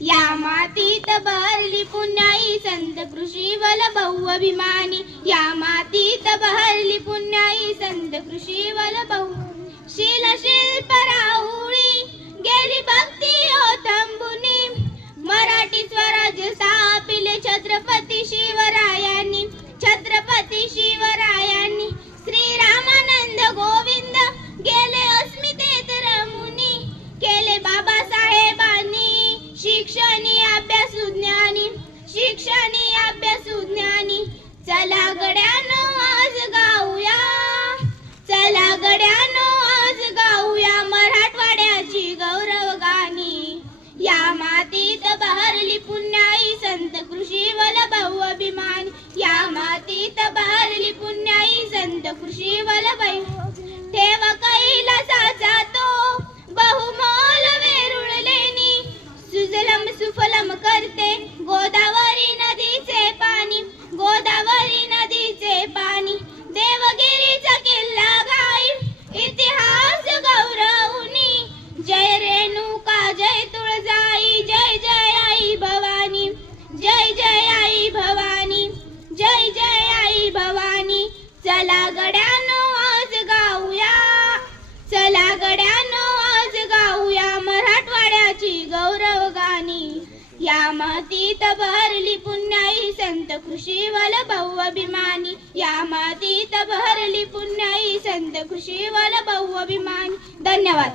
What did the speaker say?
या मातीत बहरली पुण्याई संत कृषी वल्लभ अभिमानी. या मातीत बहरली पुण्याई संत कृषी वल्लभ. शील शिल्प राहुळी गेली भक्ती ओथंबुनी. मराठी स्वराज्य स्थापिले छत्रपती शिवरायांनी. छत्रपती शिवरायांनी. श्री रामानंद गोविंद गेले अस्मितेत रमुनी. केले बाबासाहेबांनी शिक्षणी अभ्यासू ज्ञानी. शिक्षणी अभ्यासू ज्ञानी. चला गड्यानो आज गाऊया. चला गड्यानो आज गाऊया मराठवाड्याची गौरव गाणी. या मातीत बहरली पुण्याई संत कृषी वल्लभ अभिमानी. या मातीत बहरली पुण्याई संत कृषी वल्लभ. ठेव कैलासाचा तो बहुमोल वेरुळलेनी. सुजलम सुफलम करते गोदावरी नदीचे पाणी. गोदावरी नदीचे पाणी. देवगिरीचा किल्ला घाई इतिहास गौरवनी. जय रेणुका जय तुळजाई जय जय आई भवानी. जय जय आई भवानी. जय जय आई भवानी. चला गड्यानो आज गाऊया. चला गड्यानो आज गाऊया मराठवाड्याची गौरव गाणी. या मातीत बहरली पुण्याई संत कृषी वल्लभ अभिमानी. या मातीत बहरली पुण्याई संत कृषी वल्लभ अभिमानी. धन्यवाद.